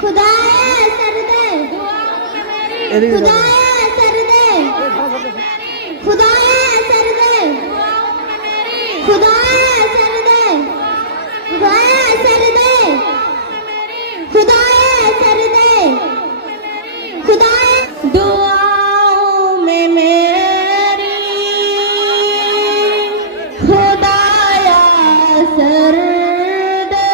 खुदाए sir दे, खुदाए sir दे, खुदाए sir दे, खुदाए sir दे, खुदाए sir दे, खुदाए sir दे, खुदाए दुआओं में मेरी खुदाया सर दे,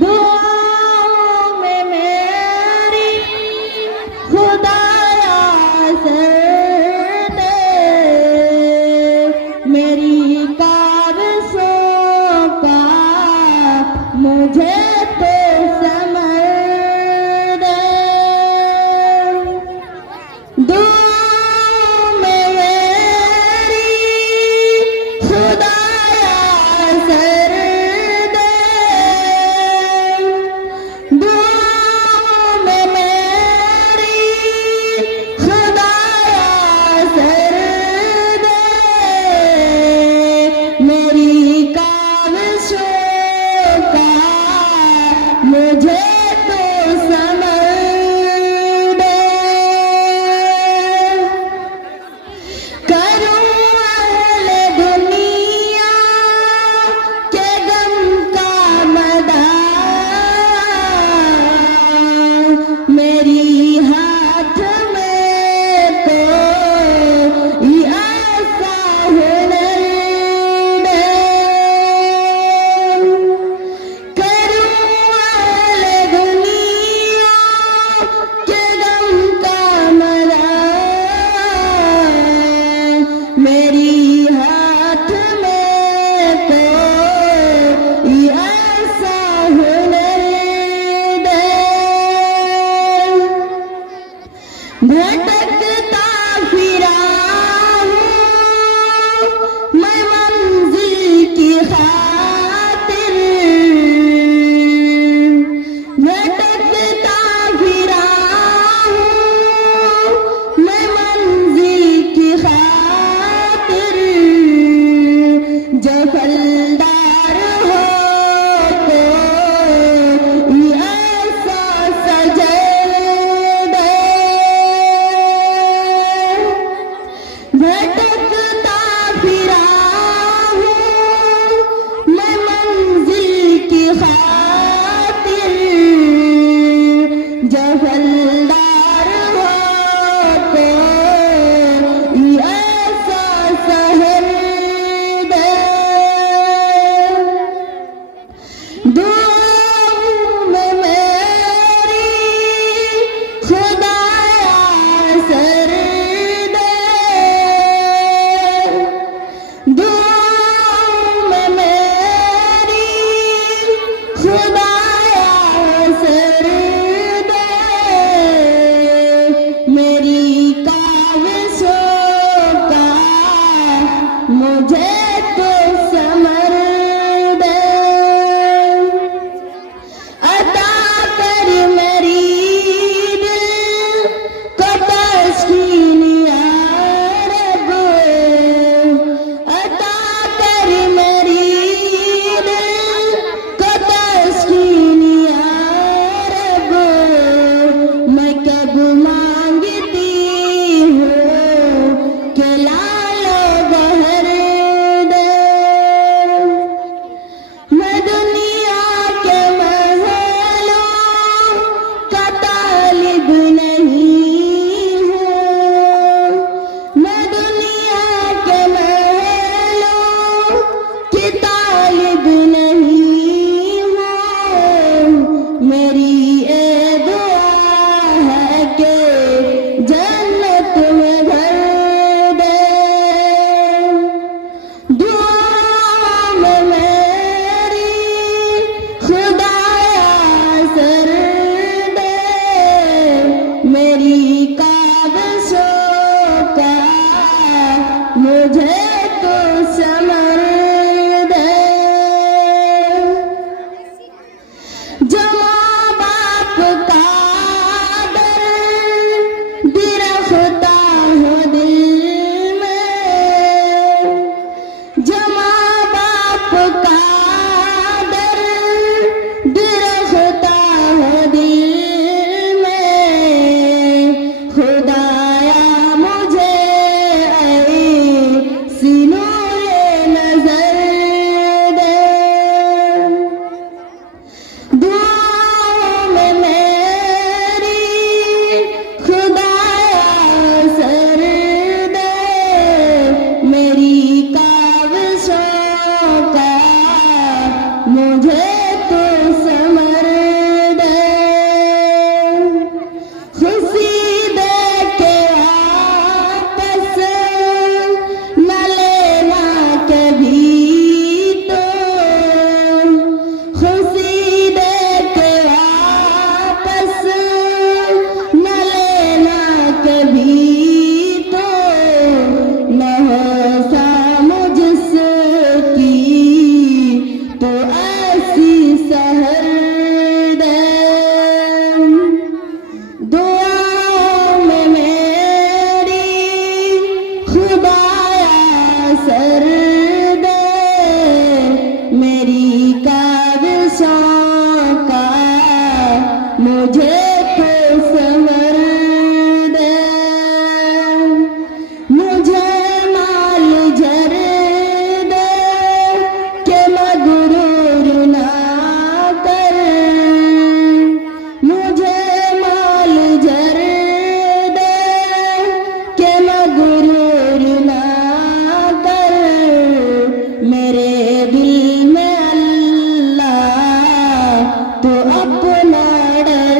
दुआओं में मेरी खुदाया सर दे, मेरी काबसों का मुझे तो समझ दे, दुआओं में मेरी खुदाया सर दे, दुआओं में मेरी खुदाया सर दे, मेरी काबसों का मुझे तो समझ दे, करूं अहले दुनिया के गम का मदाद, मेरी हाथ में तो ऐसा हुनर दे, करूं अहले दुनिया के गम का मदाद, मेरी हाथ में तो ऐसा हुनर दे, भटकता फिरा हूँ मैं मंजिल की खातिर, भटकता फिरा हूँ मैं मंजिल की खातिर, जो फलदार हो तो ऐसा सजे दे, भटकता फिरा हूँ मैं मंजिल की खातिर, जो फलदार हो तो ऐसा सहर दे, दुआओं में मेरी खुदाया सर दे, दुआओं में मेरी खुदाया सर दे, मेरी काबसों का मुझे तो समझ दे, अता कर मेरी दिल को तस्कीन या रब, अता कर मेरी दिल को तस्कीन या रब, मैं कब मांगती हूँ कि लालो बहर दे, मैं दुनिया के महलों का तालिब नहीं हूँ, मैं दुनिया के महलों की तालिब नहीं हूँ, मेरी ये दुआ है कि जन्नत में भर दे, दुआओं में मेरी खुदाया सर दे, मेरी काबसों का मुझे तो समझ दे, जो माँ बाप का दर्द रखता हूँ दिल में, जो माँ बाप का दर्द असर दे, मेरी काविशों का मुझे तो संवर दे। मुझे माल झर दे के मगरूर ना कर, मुझे माल झर दे के मगरूर ना कर। मेरे दिल में अल्लाह तो अपना डर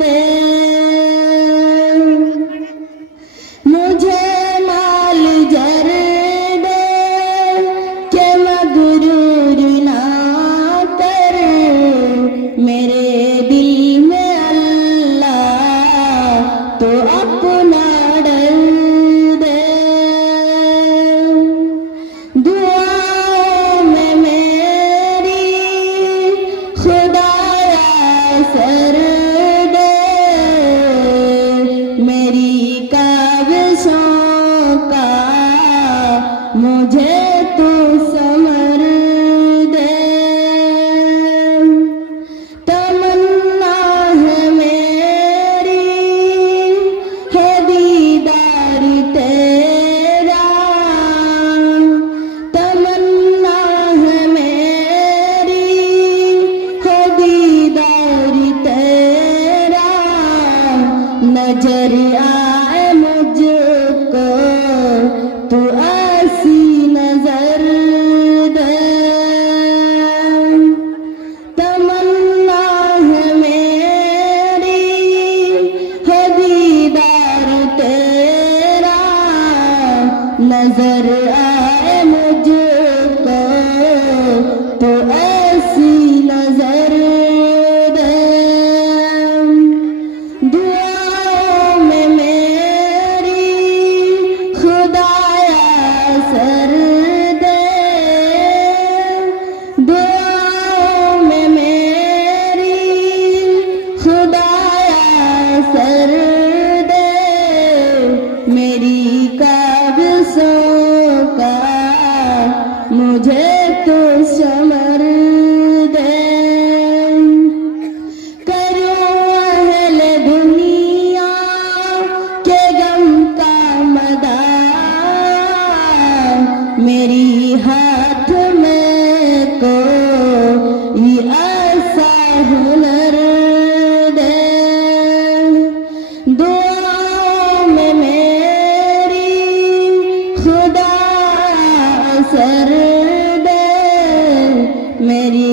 दे। मुझे माल झर दे के मगरूर ना कर, मेरे दिल में अल्लाह तो अपना डर दे। दुआओं में मेरी खुदाया सर दे, मेरी काविशों का मुझे तो समर दे। तमन्ना है मेरी है दीदार तेरा, तमन्ना है मेरी है दीदार तेरा। नजर आए मुझको तू ऐसी नजर दे। तमन्ना है मेरी है दीदार तेरा। नजर आए मुझको तो ऐसी नजर दे। दुआओं में मेरी खुदाया सर दे, दुआओं में मेरी खुदाया सर दे, मेरी काविशों का मुझे तो समर दे। करूं अहले दुनिया के गम का मदार, मेरी हाथ में कोई ऐसा हुनर दे। दुआओं में मेरी खुदा असर दे, मेरी